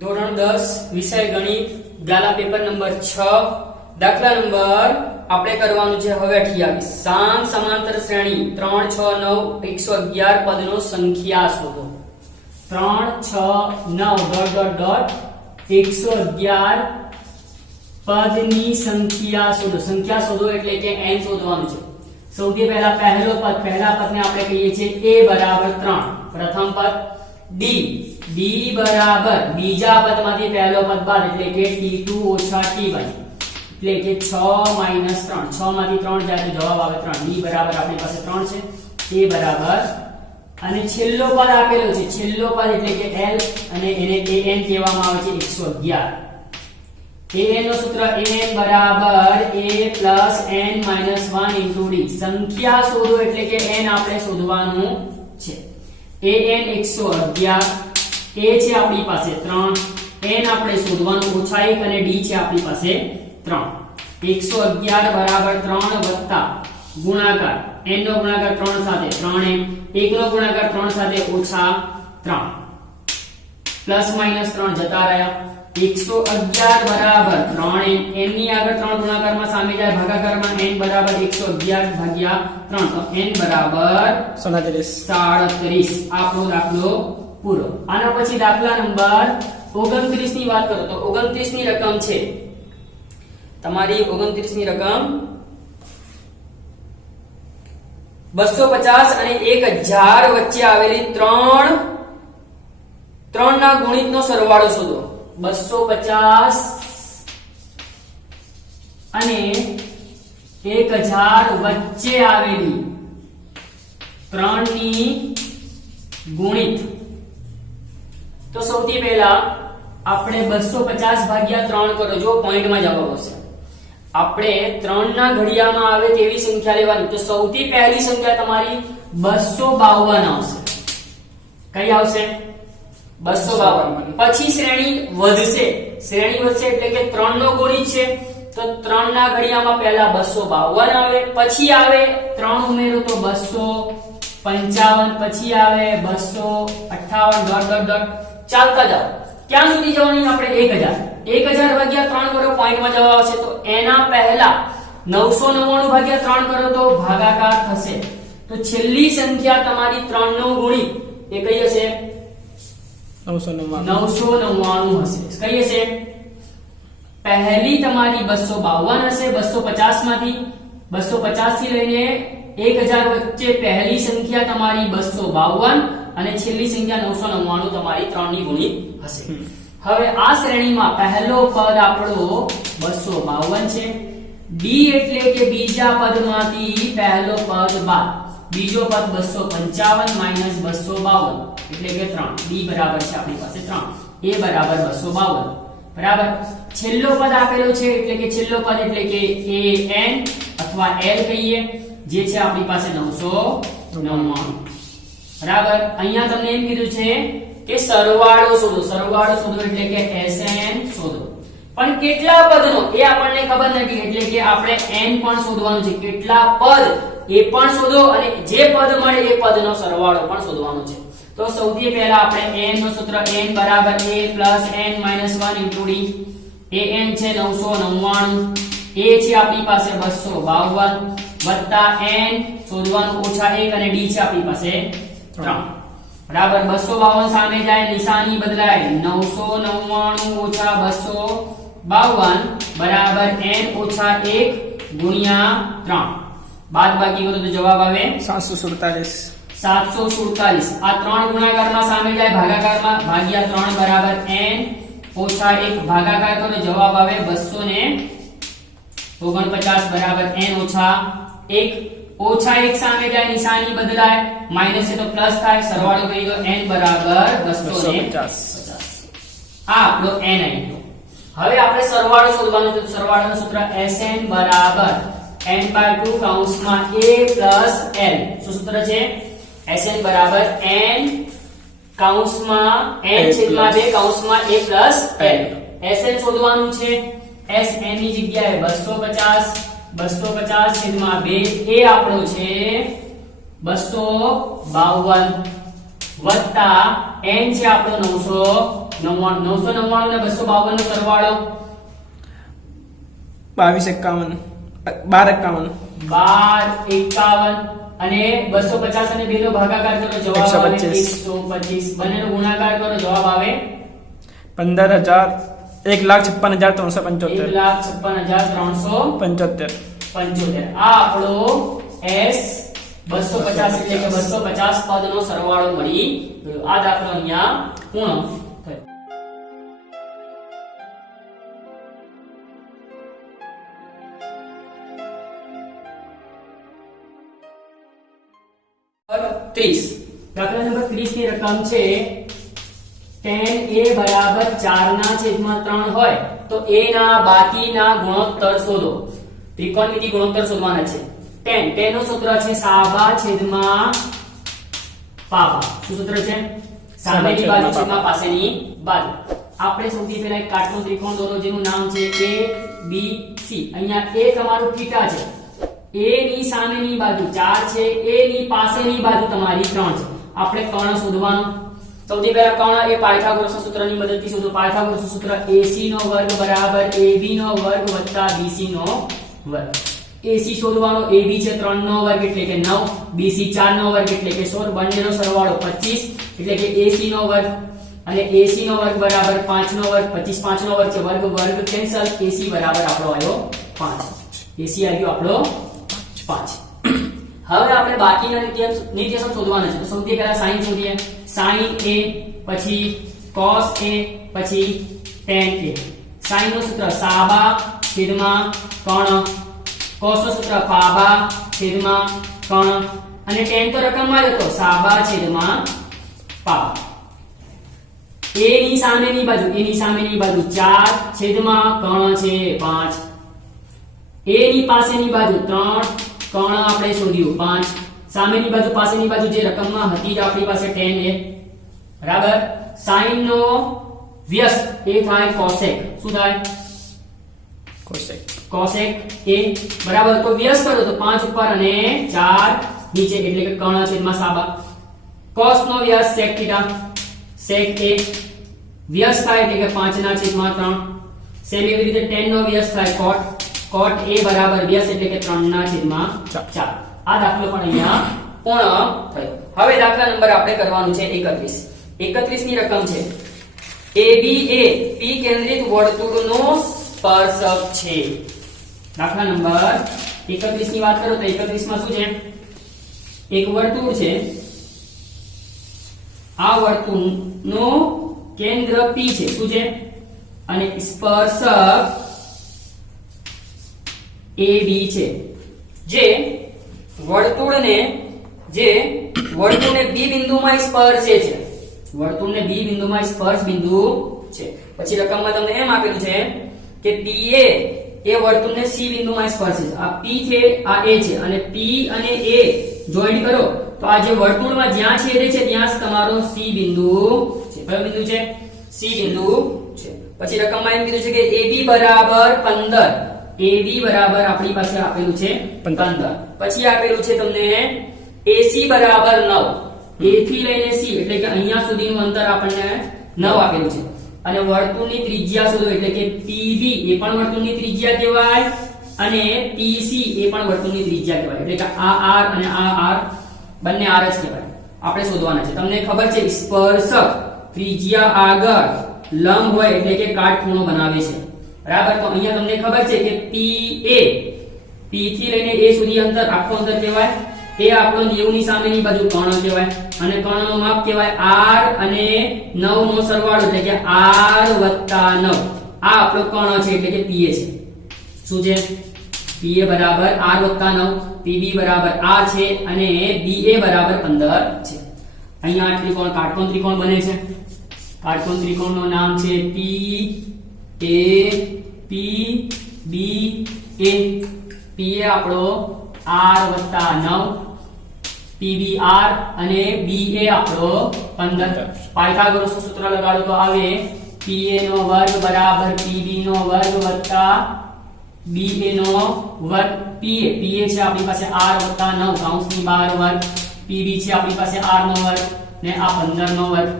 ધોરણ 10 વિષય ગણિત દાખલા પેપર નંબર 6 દાખલા નંબર આપણે કરવાનું છે હવે 28 સામ સમાંતર શ્રેણી 3 6 9 111 પદનો સંખ્યા શોધો 3 6 9 ... 111 પદની સંખ્યા શોધો એટલે કે n શોધવાનું છે સૌથી પહેલા પહેલા પદને આપણે કહીએ છીએ a બરાબર 3 પ્રથમ પદ d બરાબર બીજા પદમાંથી પહેલો પદ બાદ એટલે કે t2 ઓછા t1 એટલે કે 6 માઈનસ 3 6 માંથી 3 જાય તો જવાબ આવે 3 d બરાબર આપણી પાસે 3 છે a બરાબર અને છેલ્લો પદ આપેલો છે છેલ્લો પદ એટલે કે l અને એને an કહેવામાં આવે છે 111 an નું સૂત્ર an બરાબર a n - 1 * d સંખ્યા શોધો એટલે કે n આપણે શોધવાનું છે an 111 a છે આપણી પાસે 3 n આપણે શોધવાનું ઓછા 1 અને d છે આપણી પાસે 3 111 બરાબર 3 વત્તા ગુણાકાર n નો ગુણાકાર 3 સાથે 3n 1 નો ગુણાકાર 3 સાથે ઓછા 3 પ્લસ માઈનસ 3 જતા રહ્યા 111 બરાબર 3n n ની આગળ 3 ગુણાકારમાં સામે જાય ભાગાકારમાં n બરાબર 111 ભાગ્યા 3 તો n બરાબર 37 આપણો દાખલો પૂરો આના પછી દાખલા નંબર 29 ની વાત કરો તો 29 ની રકમ છે તમારી 29 ની રકમ 250 અને 1000 વચ્ચે આવેલી ત્રણ ના ગુણિતનો સરવાળો શોધો 250 અને 1000 વચ્ચે આવેલી ત્રણની ગુણિત તો સૌથી પહેલા આપણે 250 ભાગ્યા 3 કરો જો પોઈન્ટમાં જવાબ આવશે આપણે 3 ના ઘડિયામાં આવે તેવી સંખ્યા લેવાની તો સૌથી પહેલી સંખ્યા તમારી 252 આવશે કઈ આવશે 252 પછી શ્રેણી વધશે એટલે કે 3 નો ગુણિત છે તો 3 ના ઘડિયામાં પહેલા 252 આવે પછી આવે 3 ઉમેરો તો 255 પછી આવે 258 ... ચાલતા જાઓ ક્યાં સુધી જવાની આપણે 1000 ભાગ્યા 3 કરો પોઈન્ટમાં જવાબ આવશે તો એના પહેલા 999 ભાગ્યા 3 કરો તો ભાગાકાર થશે તો છેલ્લી સંખ્યા તમારી 3 નો ગુણિત એ કઈ હશે 999 હશે કઈ હશે પહેલી તમારી 252 હશે 250 માંથી 250 થી લઈને 1000 વચ્ચે પહેલી સંખ્યા તમારી 252 અને છેલ્લી સંખ્યા 999 તમારી 3 ની ગુણિત હશે હવે આ શ્રેણીમાં પહેલો પદ આપણો 252 છે d એટલે કે બીજા પદમાંથી પહેલો પદ બાદ બીજો પદ 255 - 252 એટલે કે 3 d બરાબર છે આપણી પાસે 3 a બરાબર 252 બરાબર છેલ્લો પદ આપેલો છે એટલે કે છેલ્લો પદ એટલે કે an અથવા l કહીએ જે છે આપણી પાસે 999 બરાબર અહીંયા તમને એમ કીધું છે કે સરવાળો શોધો એટલે કે SN શોધો પણ કેટલા પદનો એ આપણને ખબર નથી એટલે કે આપણે n પણ શોધવાનું છે કેટલા પદ એ પણ શોધો અને જે પદ મળે એ પદનો સરવાળો પણ શોધવાનો છે તો સૌથી પહેલા આપણે n નું સૂત્ર n બરાબર a n - 1 * d an છે 999 a છે આપણી પાસે 252 વત્તા n શોધવાનું ઓછા 1 અને d છે આપણી પાસે 3 બરાબર 252 સામે જાય નિશાની બદલાય 999 ઓછા 252 બરાબર n ઓછા 1 ગુણ્યા 3 બાદબાકી કરો તો જવાબ આવે 747 આ 3 ગુણાકારમાં સામે જાય ભાગાકારમાં ભાગ્યા 3 બરાબર n ઓછા 1 ભાગાકાર કરો તો જવાબ આવે 249 બરાબર n ઓછા 1 ઓછા 1 સામે જાય નિશાની બદલાય માઈનસ છે તો પ્લસ થાય સરવાળો કરી દો n બરાબર 250 આ આપણો n આવી ગયો હવે આપણે સરવાળો શોધવાનો છે સરવાળાનું સૂત્ર SN બરાબર n/2 કૌંસમાં a l શું સૂત્ર છે SN બરાબર n કૌંસમાં n છેદમાં 2 કૌંસમાં a l SN શોધવાનું છે SN ની જગ્યાએ 250 છેદમાં 2 એ આપણો છે 252 વત્તા n છે આપણો 999 999 ને 252 નો સરવાળો 2251 1251 1251 અને 250 અને 2 નો ભાગાકાર કરો જવાબ આવે 125 બંનેનો ગુણાકાર કરો જવાબ આવે 15000 1,56,375 1,56,375 આ આપણો S 250 એટલે કે 250 પદનો સરવાળો મળી ગયો. આ દાખલો અહીંયા પૂર્ણ થયો. 30 દાખલા નંબર 30 ની રકમ છે tan a બરાબર 4/3 હોય તો a ના બાકીના ગુણોત્તર શોધો. ત્રિકોણમિતિ ગુણોત્તર શોધવાના છે. tan નું સૂત્ર છે સાબા છેદમાં પાબા. શું સૂત્ર છે? સામેની બાજુ છેદમાં પાસેની બાજુ. આપણે સૌથી પહેલા એક કાટખૂણો ત્રિકોણ દોરો જેનું નામ છે a b c. અહીંયા a તમારું થીટા છે. a ની સામેની બાજુ 4 છે, a ની પાસેની બાજુ તમારી 3 છે. આપણે કર્ણ શોધવાનો. સૌથી પહેલા કર્ણ એ પાયથાગોરસના સૂત્રની મદદથી શોધો. પાયથાગોરસનું સૂત્ર AC નો વર્ગ બરાબર AB નો વર્ગ વત્તા BC નો વર્ગ. AC શોધવાનો. AB છે 3 નો વર્ગ એટલે કે 9, BC 4 નો વર્ગ એટલે કે 16, બંનેનો સરવાળો 25 એટલે કે AC નો વર્ગ અને AC નો વર્ગ બરાબર 5 નો વર્ગ. 25 5 નો વર્ગ છે, વર્ગ વર્ગ કેન્સલ. AC બરાબર આપણો આવ્યો 5. AC આવ્યો આપણો 5. હવે આપણે બાકીના નિત્યસમ શોધવાના છે. તો સૌથી પહેલા sin શોધીએ. sin a પછી cos a પછી tan a. sin નું સૂત્ર સાબા છેદમાં કર્ણ, cos નું સૂત્ર પાબા છેદમાં કર્ણ અને tan તો રકમમાં જ હતો સાબા છેદમાં પાબા. a ની સામેની બાજુ 4 છેદમાં કર્ણ છે 5. a ની પાસેની બાજુ 3 કર્ણ આપણે શોધ્યું 5. સામેની બાજુ પાસેની બાજુ જે રકમમાં હતી જ આપણી પાસે tan a બરાબર. sin નો વ્યસ્ત એ થાય cosec. શું થાય? cosec a બરાબર. તો વ્યસ્ત કરો તો 5 ઉપર અને 4 નીચે એટલે કે કર્ણ છેદમાં સાબા. cos નો વ્યસ્ત sec θ, sec a વ્યસ્ત થાય એટલે કે 5/3. સેમ એવી રીતે tan નો વ્યસ્ત થાય cot a બરાબર વ્યસ્ત એટલે કે 3/4. આ દાખલો પણ અહીંયા પૂર્ણ થયો. હવે દાખલા નંબર આપણે કરવાનું છે 31. 31 ની રકમ છે AB એ P કેન્દ્રિત વર્તુળનો સ્પર્શક છે. દાખલા નંબર 31 ની વાત કરો તો 31 માં શું છે? એક વર્તુળ છે. આ વર્તુળનો કેન્દ્ર P છે. શું છે? અને સ્પર્શક AB છે. જે વર્તુળને B બિંદુમાં સ્પર્શે છે. વર્તુળને B બિંદુમાં સ્પર્શ બિંદુ છે. પછી રકમમાં તમને એમ આપેલું છે કે PA એ વર્તુળને C બિંદુમાં સ્પર્શે છે. આ P છે, આ A છે અને P અને A જોઈન્ટ કરો તો આ જે વર્તુળમાં જ્યાં છેદે છે ત્યાં જ તમારો C બિંદુ છે. કયો બિંદુ છે? C બિંદુ છે. પછી રકમમાં એમ કીધું છે કે AB બરાબર 15. AB બરાબર આપણી પાસે આપેલું છે 15. પછી આપેલું છે તમને AC બરાબર 9. A થી લઈને C એટલે કે અહીંયા સુધીનું અંતર આપણને 9 આપેલું છે. અને વર્તુળની ત્રિજ્યા શોધો એટલે કે PB એ પણ વર્તુળની ત્રિજ્યા કહેવાય અને PC એ પણ વર્તુળની ત્રિજ્યા કહેવાય. એટલે કે આ R અને આ R બંને R જ કહેવાય. આપણે શોધવાના છે. તમને ખબર છે સ્પર્શક ત્રિજ્યા આગળ લંબ હોય એટલે કે કાટખૂણો બનાવે છે. બરાબર. તો અહીંયા તમને ખબર છે કે PA P થી લઈને A સુધી અંતર આખું અંતર કહેવાય. એ આપણો 90 ની સામેની બાજુ કર્ણ કહેવાય અને કર્ણનું માપ કહેવાય R અને 9 નો સરવાળો એટલે કે R + 9. આ આપણો કર્ણ છે એટલે કે PA છે. શું છે? PA બરાબર R + 9, PB બરાબર R છે અને BA બરાબર 15 છે. અહીંયા આ ત્રિકોણ કાટકોણ ત્રિકોણ બને છે. કાટકોણ ત્રિકોણનું નામ છે PAPBA. PA આપણો R + 9, PB R અને BA આપણો 15. પાયથાગોરસનું સૂત્ર લગાડો તો આવે PA નો વર્ગ બરાબર PB નો વર્ગ વત્તા BA નો વર્ગ. PA છે આપણી પાસે R + 9 કૌંસની 12 વર્ગ. PB છે આપણી પાસે R નો વર્ગ ને આ 15 નો વર્ગ.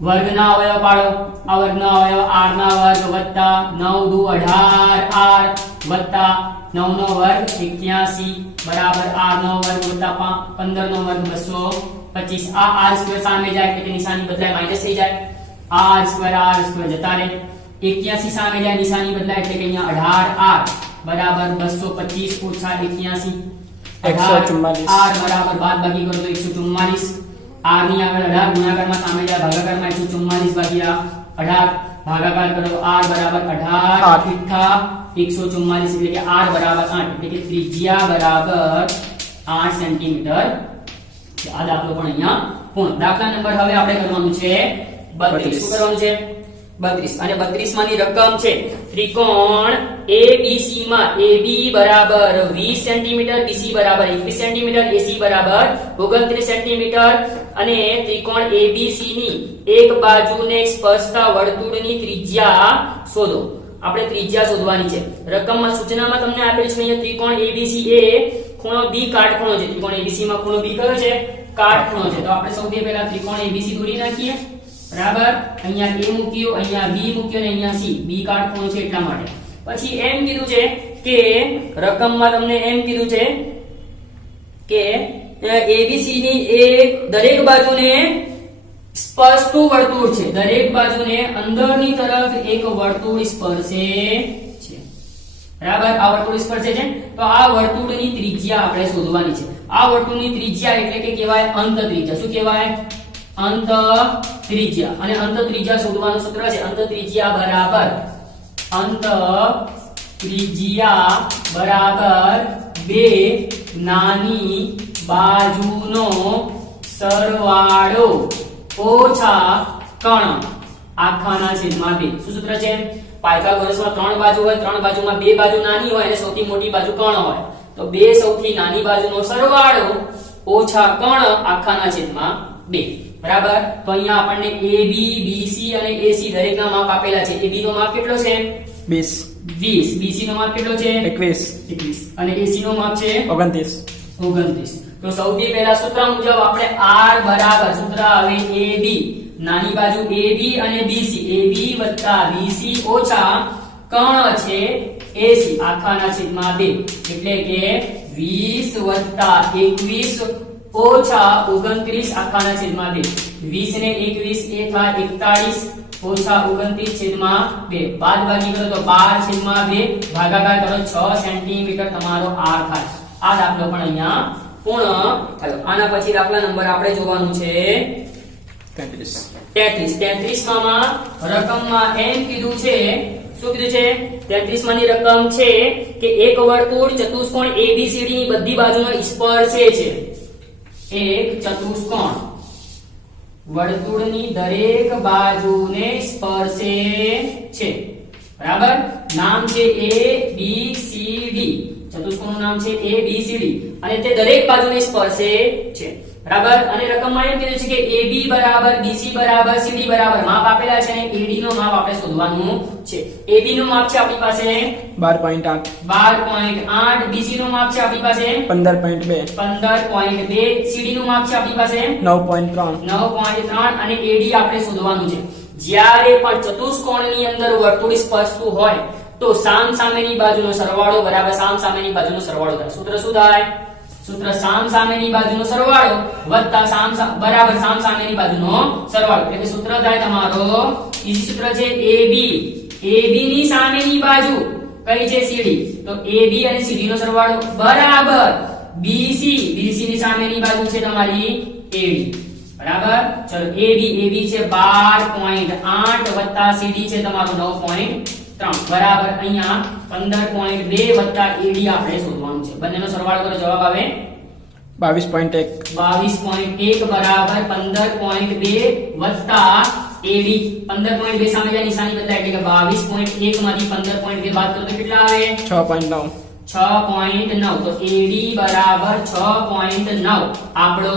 વર્ગના અવયવ પાડો. આ વર્ગના અવયવ r ના વર્ગ વત્તા 9 દુ 18 r વત્તા 9 નો વર્ગ 81 બરાબર r નો વર્ગ વત્તા 15 નો વર્ગ 225. આ r સ્ક્વેર સામે જાય એટલે કે નિશાની બદલાય માઈનસ થઈ જાય. r સ્ક્વેર જતા રહે. 81 સામે જાય નિશાની બદલાય એટલે કે અહીંયા 18r બરાબર 225 ઓછા 81 144. r બરાબર બાદબાકી કરો તો 144. r ની આગળ 18 ગુણાકારમાં સામે જાય ભાગાકારમાં 144 ભાગ્યા 18 ભાગાકાર કરો. r બરાબર 18 ઈઠ્ઠા 144 એટલે કે r બરાબર 8 એટલે કે ત્રિજ્યા બરાબર 8 સેન્ટીમીટર. આ દાખલો પણ અહીંયા પૂર્ણ. દાખલા નંબર હવે આપણે કરવાનું છે 32. શું કરવાનું છે? 32. અને 32 માંની રકમ છે ત્રિકોણ ABC માં AB બરાબર 20 સેન્ટીમીટર, BC બરાબર 21 સેન્ટીમીટર, AC બરાબર 29 સેન્ટીમીટર અને ત્રિકોણ ABC ની એક બાજુને સ્પર્શતા વર્તુળની ત્રિજ્યા શોધો. આપણે ત્રિજ્યા શોધવાની છે. રકમમાં સૂચનામાં તમને આપેલ છે અહીંયા ત્રિકોણ ABC એ ખૂણો B કાટખૂણો છે. ત્રિકોણ ABC માં ખૂણો B કયો છે? કાટખૂણો છે. તો આપણે સૌથી પહેલા ત્રિકોણ ABC દોરી નાખીએ. બરાબર, અહીંયા A મૂક્યો, અહીંયા B મૂક્યો અને અહીંયા C. B કાટખૂણો છે એટલા માટે. પછી એમ કીધું છે કે રકમમાં તમને એમ કીધું છે કે ABC ની એક દરેક બાજુને સ્પર્શતું વર્તુળ છે. દરેક બાજુને અંદરની તરફ એક વર્તુળ સ્પર્શે છે. બરાબર, આ વર્તુળ સ્પર્શે છે તો આ વર્તુળની ત્રિજ્યા આપણે શોધવાની છે. આ વર્તુળની ત્રિજ્યા એટલે કે કહેવાય અંત ત્રિજ્યા. શું કહેવાય? અંત ત્રિજ્યા. અને અંત ત્રિજ્યા શોધવાનું સૂત્ર છે અંત ત્રિજ્યા બરાબર બે નાની બાજુનો સરવાળો ઓછા કર્ણ આખાના છેદમાં 2. શું સૂત્ર છે? પાયથાગોરસમાં 3 બાજુ હોય, 3 બાજુમાં 2 બાજુ નાની હોય અને સૌથી મોટી બાજુ કર્ણ હોય. તો 2 સૌથી નાની બાજુનો સરવાળો ઓછા કર્ણ આખાના છેદમાં 2. બરાબર, તો અહીંયા આપણને AB, BC અને AC દરેકના માપ આપેલા છે. AB નો માપ કેટલો છે? 20. BC નો માપ કેટલો છે? 21. અને AC નો માપ છે 29. તો સૌથી પહેલા સૂત્ર મુજબ આપણે R બરાબર સૂત્ર આવે AB નાની બાજુ AB અને BC, AB + BC ઓછા કર્ણ છે AC આખાના છેદમાં 2 એટલે કે 20 + 21 ઓછા 29 આખાના છેદમાં 2. 20 ને 21 એ થાય 41 ઓછા 29 છેદમાં 2. બાદબાકી કરો તો 12 છેદમાં 2 ભાગાકાર કરો 6 સેન્ટીમીટર તમારો R થાય. આ દાખલો પણ અહીંયા પૂર્ણ થયો. આના પછી દાખલા નંબર આપણે જોવાનું છે 33 માં રકમમાં એમ કીધું છે. શું કીધું છે? 33 માંની રકમ છે કે એક વર્તુળ ચતુષ્કોણ ABCD ની બધી બાજુનો સ્પર્શે છે. એક ચતુષ્કોણ વર્તુળની દરેક બાજુને સ્પર્શે છે. બરાબર, નામ છે ABCD. ચતુષ્કોણનું નામ છે ABCD અને તે દરેક બાજુને સ્પર્શે છે. બરાબર, અને રકમમાં એમ કીધું છે કે AB બરાબર BC બરાબર CD બરાબર માપ આપેલા છે અને AD નું માપ આપણે શોધવાનું છે. AB નું માપ છે આપણી પાસે 12.8. BC નું માપ છે આપણી પાસે 15.2. CD નું માપ છે આપણી પાસે 9.3 અને AD આપણે શોધવાનું છે. જ્યારે પણ ચતુષ્કોણની અંદર વર્તુળ સ્પર્શતું હોય તો સામસામેની બાજુનો સરવાળો બરાબર સામસામેની બાજુનો સરવાળો થાય. સૂત્ર શું થાય? સૂત્ર સામસામેની બાજુનો સરવાળો વત્તા બરાબર સામસામેની બાજુનો સરવાળો એટલે કે સૂત્ર થાય તમારો ઈજી સૂત્ર છે AB ની સામેની બાજુ કઈ છે? CD. તો AB અને CD નો સરવાળો બરાબર BC ની સામેની બાજુ છે તમારી AD. બરાબર, ચલો AB છે 12.8 વત્તા CD છે તમારો 9.3 બરાબર અહીંયા 15.2 વત્તા AD આપણે શોધવાનું છે. બંનેનો સરવાળો કરો જવાબ આવે 22.1 બરાબર 15.2 વત્તા AD. 15.2 સામે જાય નિશાની બદલાય એટલે કે 22.1 માંથી 15.2 બાદ કરો તો કેટલા આવે? 6.9. તો AD બરાબર 6.9 આપણો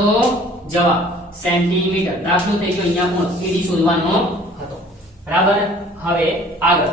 જવાબ સેન્ટીમીટર. દાખલો થઈ ગયો અહીંયા પણ AD શોધવાનો હતો. બરાબર, હવે આગળ